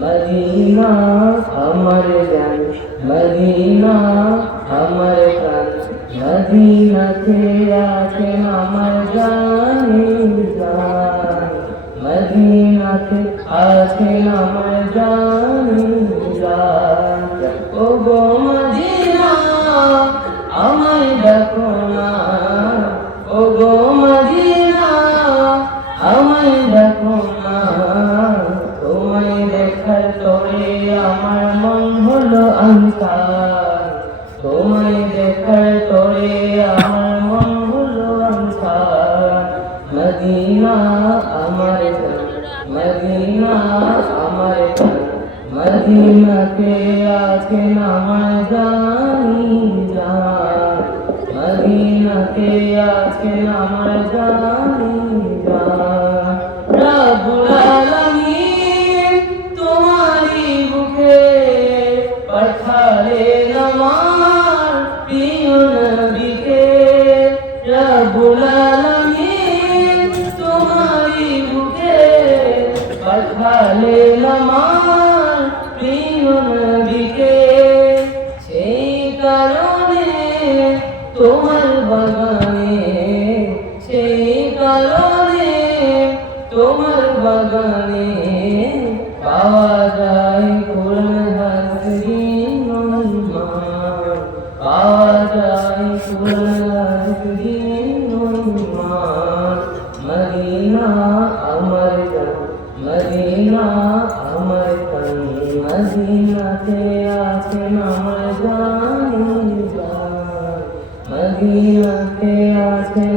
Medina আমার জান, Medina আমার প্রাণ, মদিনাতে আছেন আমার জানের জান, মদিনাতে আছেন আমার জানের জান। ও গো মদিনা আমায় দেখো না, ও গো মদিনা আমায় দেখো না, তোমায় দেখার তরে আমার মন হলো অন্ধকার, তোমায় দেখার তরে আমার মন হলো অন্ধকার। মদিনা আমার জান, মদিনা আমার জান, মদিনাতে আছেন আমার জানি জান, মদিনাতে আছেন আমার জানি জান। রব্বুল আলামিন তোমারই বুকে পাঠালেন আমার প্রিয় নবীকে, রব্বুল আলামিন তোমারই বুকে পাঠালেন আমার প্রিয় নবীকে। সেই কারণে তোমার বাগানে, সেই কারণে তোমার বাগানে পাওয়া যায় কোরআন হাদিস অনুমান, পাওয়া যায় কোরআন হাদিস অনুমান। মদিনা আমার জান, মদিনা আমার প্রাণ, মদিনাতে আছেন আমার জানের জান, মদিনাতে আছেন